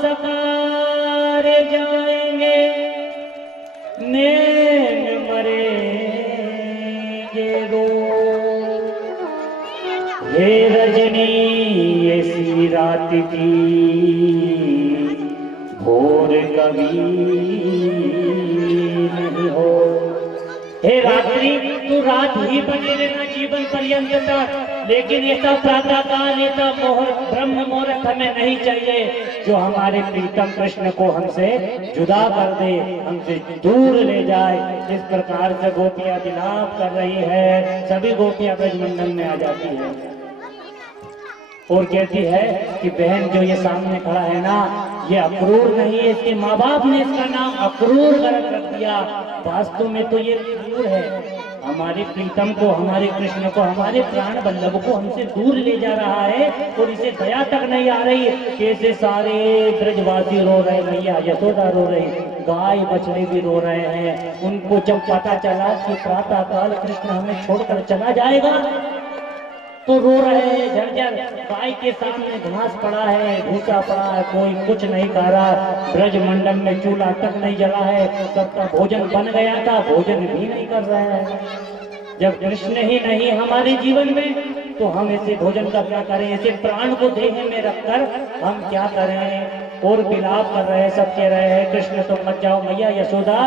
सकारे जाएंगे नैन मरेंगे रो, हे रजनी ऐसी रात की घोर कभी नहीं हो। हे रात्रि तू रात ही बने रहना जीवन पर्यंत तक, लेकिन ऐसा प्रातः काल ऐसा मोहर ब्रह्म मुहूर्त हमें नहीं चाहिए जो हमारे प्रीतम कृष्ण को हमसे जुदा कर दे, हमसे दूर ले जाए। इस प्रकार से गोपियां विलाप कर रही है, सभी गोपियां ब्रजमंडल में आ जाती है और कहती है कि बहन जो ये सामने खड़ा है ना, ये अक्रूर नहीं है, इसके माँ बाप ने इसका नाम अक्रूर रख दिया, वास्तव में तो ये अक्रूर है। हमारे प्रीतम को, हमारे कृष्ण को, हमारे प्राण बल्लभ को हमसे दूर ले जा रहा है और इसे दया तक नहीं आ रही। कैसे सारे ब्रजवासी रो रहे, मैया यशोदा रो रही, गाय बछड़े भी रो रहे हैं। उनको जब पता चला कि प्रातः काल कृष्ण हमें छोड़कर चला जाएगा तो रो रहे हैं झरझर। गाय के सामने घास पड़ा है, भूसा पड़ा है, कोई कुछ नहीं खा रहा, ब्रजमंडल में चूल्हा तक नहीं जला है, सबका भोजन बन गया था, भोजन भी नहीं कर रहे हैं। जब कृष्ण ही नहीं हमारे जीवन में तो हम ऐसे भोजन का क्या करें? ऐसे प्राण को देह में रखकर हम क्या करें? और विलाप कर रहे हैं, सब कह रहे हैं कृष्ण तो मत जाओ। मैया यशोदा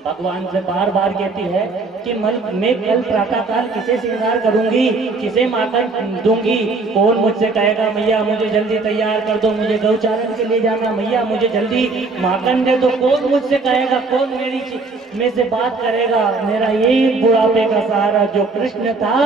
भगवान से बार बार कहती है कि मैं कल प्रातः काल किसे श्रृंगार करूंगी, किसे माखन दूंगी? कौन मुझसे कहेगा मैया मुझे जल्दी तैयार कर दो, मुझे गौचारण के लिए जाना, मैया मुझे जल्दी माखन दे दो? कौन मुझसे कहेगा? कौन मेरी में से बात करेगा? मेरा यही बुढ़ापे का सहारा जो कृष्ण था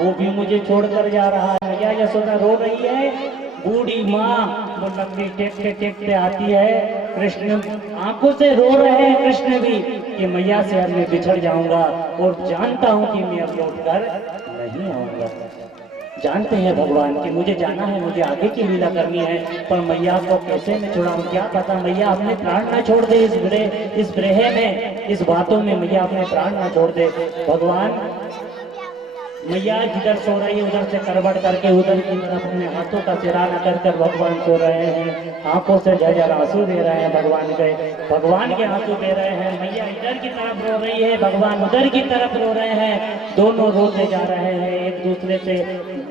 वो भी मुझे छोड़कर जा रहा है। मैया यशोदा रो रही है। बूढ़ी माँ वो लकड़ी टेकते टेकते आती है, कृष्ण आंखों से रो रहे हैं कृष्ण भी कि मैया से अब मैं बिछड़ जाऊंगा और जानता हूं कि मैं अब लौट कर नहीं आऊंगा। जानते हैं भगवान कि मुझे जाना है, मुझे आगे की लीला करनी है, पर मैया को कैसे मैं छुड़ाऊं? क्या पता मैया अपने प्राण ना छोड़ दे इस ब्रह में, इस बातों में मैया अपने प्राण ना छोड़ दे। भगवान मैया जिधर सो रही है उधर से करवट करके उधर की तरफ अपने हाथों का सिराना कर भगवान सो रहे हैं, आंखों से झरझर आंसू दे रहे हैं भगवान के आंसू दे रहे हैं। मैया इधर की तरफ रो रही है, भगवान उधर की तरफ रो रहे हैं, दोनों रोते जा रहे हैं, एक दूसरे से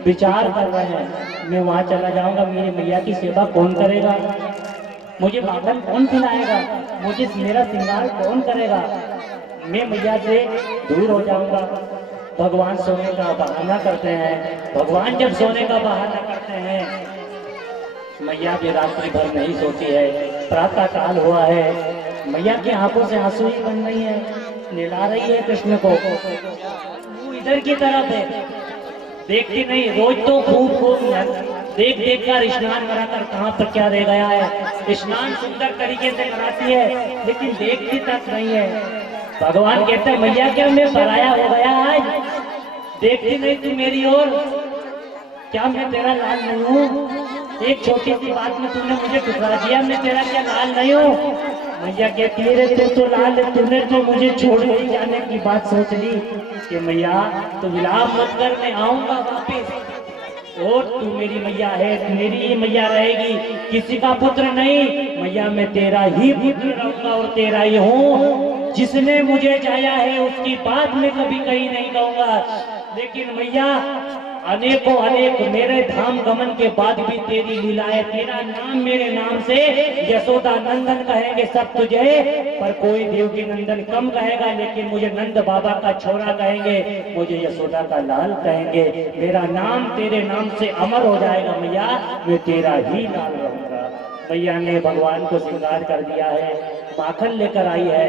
विचार कर रहे हैं। मैं वहां चला जाऊंगा, मेरी मैया की सेवा कौन करेगा? मुझे माखन कौन खिलाएगा? मुझे मेरा श्रृंगार कौन करेगा? मैं मैया से दूर हो जाऊंगा। भगवान सोने का बहाना करते हैं। भगवान जब सोने का बहाना करते हैं, मैया भी रात्रि भर नहीं सोती है। प्रातः काल हुआ है, मैया की आंखों से आंसू ही बन रही है, निला रही है कृष्ण को। वो इधर की तरफ है, देखती नहीं। रोज तो खूब देख देख कर स्नान कराकर कहाँ पर क्या रह गया है। स्नान सुंदर तरीके से कराती है लेकिन देखती तक नहीं है। भगवान कहते हैं मैया क्या मैं पराया हो गया आज? देखती नहीं तू मेरी ओर? क्या मैं तेरा लाल नहीं हूँ? एक छोटी सी बात में तूने मुझे ठुकरा दिया, मैं तेरा क्या लाल नहीं हूँ? मैया कहती है रे तो लाल है, तूने तो मुझे छोड़ नहीं जाने की बात सोच ली कि मैया तो विलाप मत कर, मैं आऊंगा वापिस और तू मेरी मैया है, मेरी ही मैया रहेगी, किसी का पुत्र नहीं। मैया मैं तेरा ही पुत्र रहूंगा और तेरा ही हूँ। जिसने मुझे चाहा है उसकी बात मैं कभी कहीं नहीं कहूंगा। लेकिन मैया अनेकों अनेक मेरे धाम गमन के बाद भी तेरी लीलाएं, तेरा नाम मेरे नाम से यशोदा नंदन कहेंगे सब तुझे, पर कोई देवकी नंदन कम कहेगा, लेकिन मुझे नंद बाबा का छोरा कहेंगे, मुझे यशोदा का लाल कहेंगे। मेरा नाम तेरे नाम से अमर हो जाएगा मैया, मैं तेरा ही लाल रहूंगा। मैया ने भगवान को श्रृंगार कर दिया है, माखन लेकर आई है,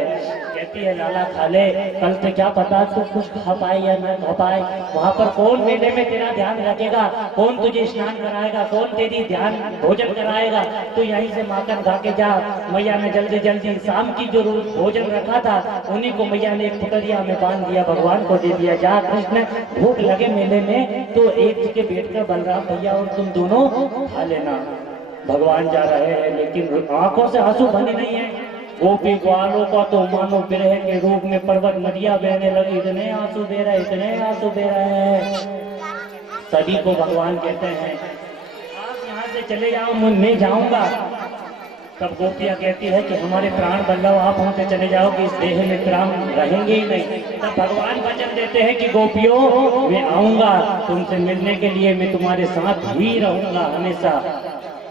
कहती है लाला खा ले, कल से क्या पता तू कुछ खा पाए या न खा पाए, वहां पर कौन मेले में तेरा ध्यान रखेगा, कौन तुझे स्नान कराएगा, कौन तेरी ध्यान भोजन कराएगा, तू यहीं से माखन खा के जा। मैया ने जल्दी जल्दी शाम की जो भोजन रखा था उन्हीं को मैया ने एक पुतरिया में बांध दिया, भगवान को दे दिया, जा कृष्ण भूख लगे मेले में तो एक जगह बैठकर बलराम भैया और तुम दोनों खा लेना। भगवान जा रहे हैं लेकिन आंखों से आंसू बने नहीं है। गोपी ग्वालों का तो मानो विरह के रूप में पर्वत नदियां बहने लगी, इतने आंसू दे रहे, इतने आंसू दे रहे हैं। सभी को भगवान कहते हैं आप यहाँ से चले जाओ, मैं जाऊंगा। तब गोपियां कहती है कि हमारे प्राण बल्लभ आप वहां से चले जाओ कि इस देह में प्राण रहेंगे ही नहीं। तब भगवान वचन देते हैं कि गोपियों मैं आऊंगा तुमसे मिलने के लिए, मैं तुम्हारे साथ ही रहूंगा हमेशा।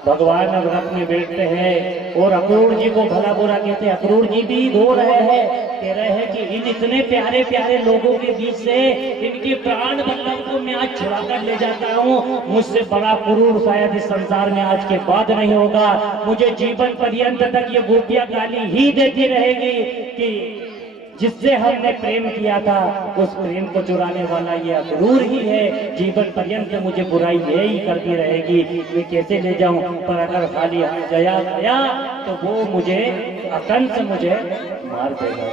भगवान अब रथ में बैठते हैं और अक्रूर जी को भला बुरा कहते हैं। अक्रूर जी भी रो रहे हैं, कह रहे हैं कि इन इतने प्यारे प्यारे लोगों के बीच से इनके प्राण बल्लभ को मैं आज छुड़ा कर ले जाता हूँ। मुझसे बड़ा क्रूर शायद इस संसार में आज के बाद नहीं होगा। मुझे जीवन पर्यंत तक ये गोपियां गाली ही देती रहेगी कि जिससे हमने प्रेम किया था उस प्रेम को चुराने वाला ये अक्रूर ही है। जीवन पर्यंत मुझे बुराई यही करती रहेगी, मैं कैसे ले जाऊं। पर अगर खाली हाथ गया तो वो मुझे अकंस मुझे मार देगा।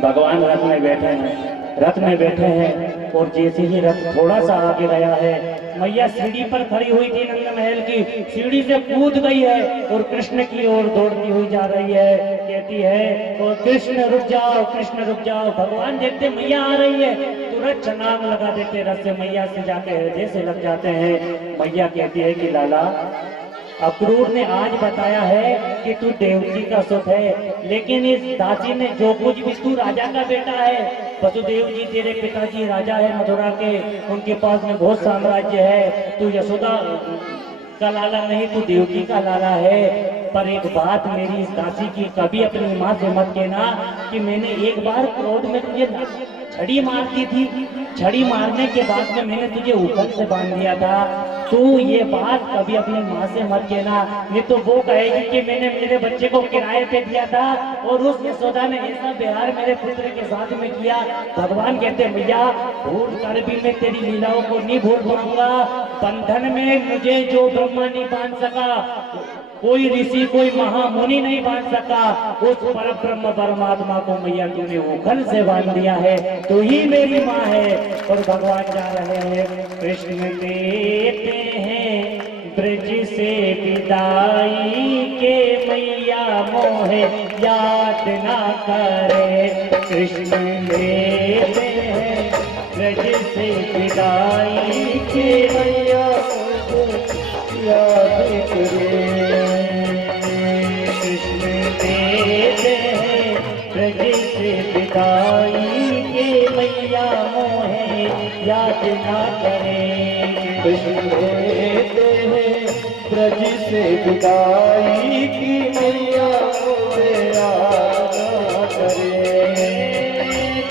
भगवान रथ में बैठे हैं, रथ में बैठे हैं और जैसे ही रथ थोड़ा सा आगे गया है, मैया सीढ़ी पर खड़ी हुई थी नंद महल की, सीढ़ी से कूद गई है और कृष्ण की ओर दौड़ती हुई जा रही है। कहती है और कृष्ण रुक जाओ, कृष्ण रुक जाओ। भगवान देखते मैया आ रही है, तुरंत छलांग लगा देते, रथ से मैया से जाके हृदय से लग जाते हैं। मैया कहती है कि लाला अक्रूर ने आज बताया है कि तू देवकी का सुत है, लेकिन इस दासी ने जो कुछ भी, तू राजा का बेटा है, वसुदेव जी तेरे पिताजी राजा है मथुरा के, उनके पास में बहुत साम्राज्य है, तू यशोदा का लाला नहीं, तू देवकी का लाला है। पर एक बात मेरी इस दासी की, कभी अपनी माँ से मत कहना कि मैंने एक बार क्रोध में तुझे छड़ी मार दी थी, छड़ी मारने के बाद में मैंने तुझे ऊपर से बांध दिया था। तू ये बात कभी अपनी माँ से मत कहना, नहीं तो वो कहेगी कि मैंने मेरे बच्चे को किराए पे दिया था और उस यशोदा ने ऐसा व्यवहार मेरे पुत्र के साथ में किया। भगवान कहते भैया भूल कर भी मैं तेरी लीलाओं को नहीं भूल पाऊंगा। बंधन में मुझे जो ब्रह्मा नहीं बांध सका, कोई ऋषि कोई महामुनि नहीं बांध सका, उस पर ब्रह्म परमात्मा को मैया तूने उखल से बांध दिया है, तू ही मेरी माँ है। और भगवान जा रहे हैं, कृष्ण देते हैं ब्रज से विदाई के मैया मोहे याद ना करे। कृष्ण देते हैं ब्रज से विदाई के मैया याद करे। विदाई के मैया मोहे याद ना करें। कृष्ण देते हैं ब्रज से विदाई की मैया मोहे याद ना करें।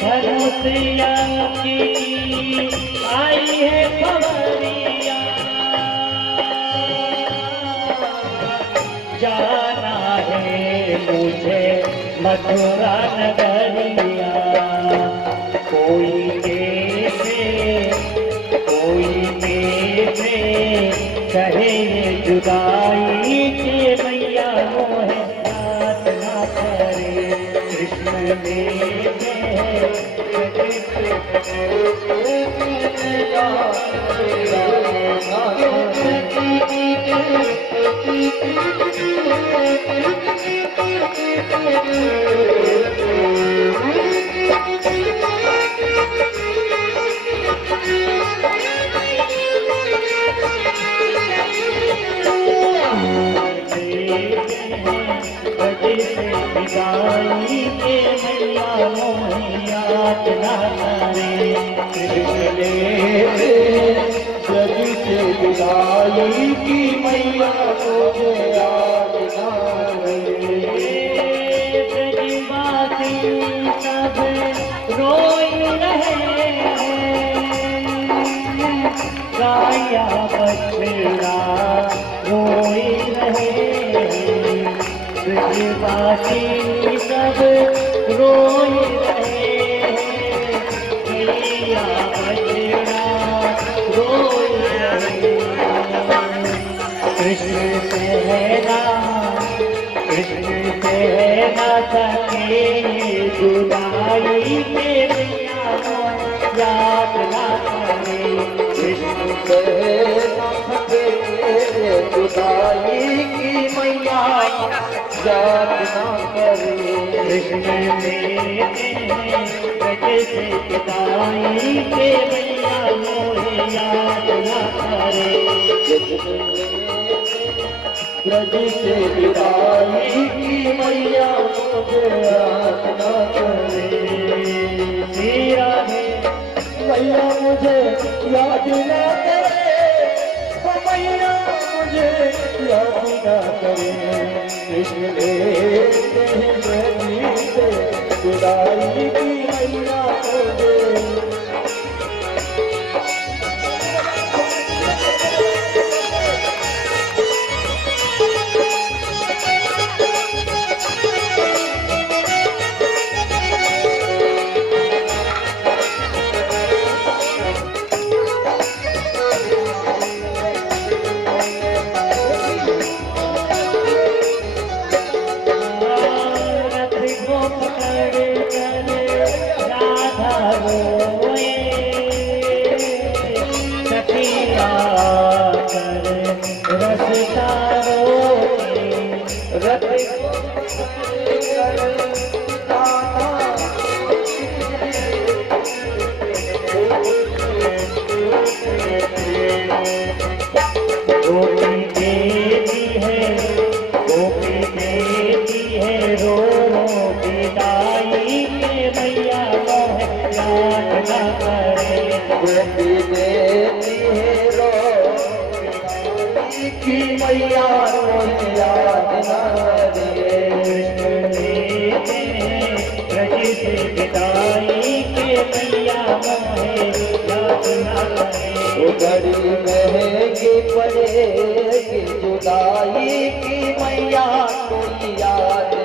धनुषिया की आई है खबरिया, जाना है मुझे मथुरा नगरिया। कोई कैसे कहे जुदाई के मैया मोहे याद ना करे। कृष्ण देते हैं विदाई के मैया मोहे याद ना करे। कृष्ण मैया बछड़ा रोई रहे, ब्रजवासी सब रोई रहे, मैया बछड़ा रोई रहे। कृष्ण सहना सके जुदाई के मैया याद ना करे, कृष्ण से न सके जुदाई की मैया याद न करे। कृष्ण देते हैं ब्रज से जुदाई के मैया मोहे याद ना करे। ब्रज से विदाई की मैया मुझे याद न करे। तेरा है मैया मुझे याद न करे, मैया मुझे याद न करे। कृष्ण देते हैं ब्रज से विदाई की मैया मुझे। की मैया याद न ब्रज से विदाई के मैया मोहे याद ना करे। बड़ी महंगी पड़ेगी जुदाई की मैया कोई याद न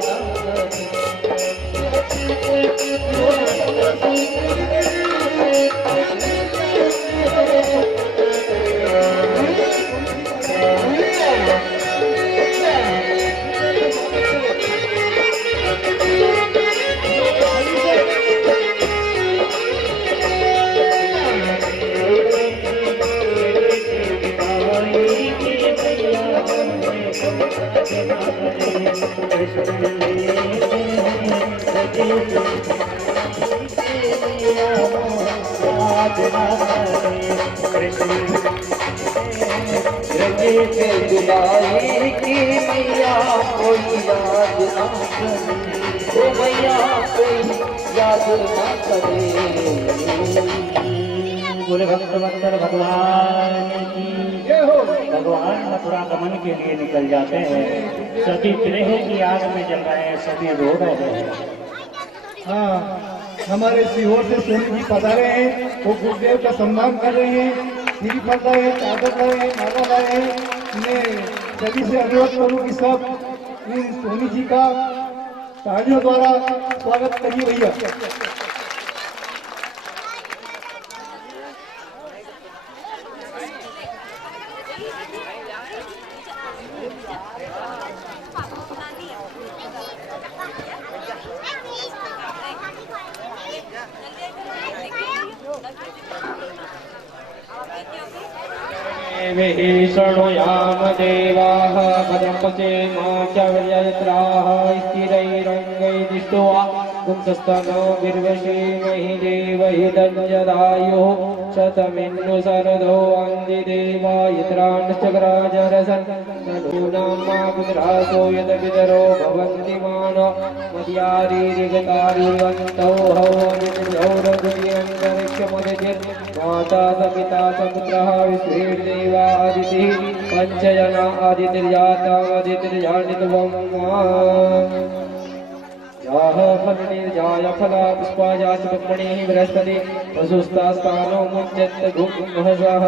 के जुदाई की मैया कोई याद न करे। ओ मैया कोई याद न करे। बोले भक्तवत्सल भगवान की जय हो। भगवान मथुरा गमन के लिए निकल जाते हैं। सभी ग्रह की आग में जल रहे हैं, सभी रो रहे हैं। हाँ, हमारे सीहोर से सोनी जी पधारे हैं, वो गुरुदेव का सम्मान कर रहे हैं, सीढ़ी पढ़ रहे हैं, चादर लाए हैं, माला लाए हैं। मैं सभी से अनुरोध करूँ कि सब इन सोनी जी का तालियों द्वारा स्वागत करिए भैया। शृणुयाम देवाः भद्रं पश्येमाचार्यत्राः स्थिरैरङ्गैर्दृष्ट्वा पुंसस्तनो विर्वशीमहि देवहि दञ्जदायुः शतमिन्नु शरदो अन्दिदेवायत्रान्श्चक्राजरसन् नूनां मा पुत्रासो यदपितरो भवन्ति मान मद्यारीरिगतारीवन्तौ हौरगुर्यन्तरिक्षमुदितिर्माता सपिता सपुत्रः विश्वेर्देवादितिः पञ्चजना आदितिर्जातामदितिर्जानित्वम् याः फलनिर्जाय फला पुष्पाजाच पद्मणिः बृहस्पति वसुस्तास्तानो मुच्यत गुम्हसः।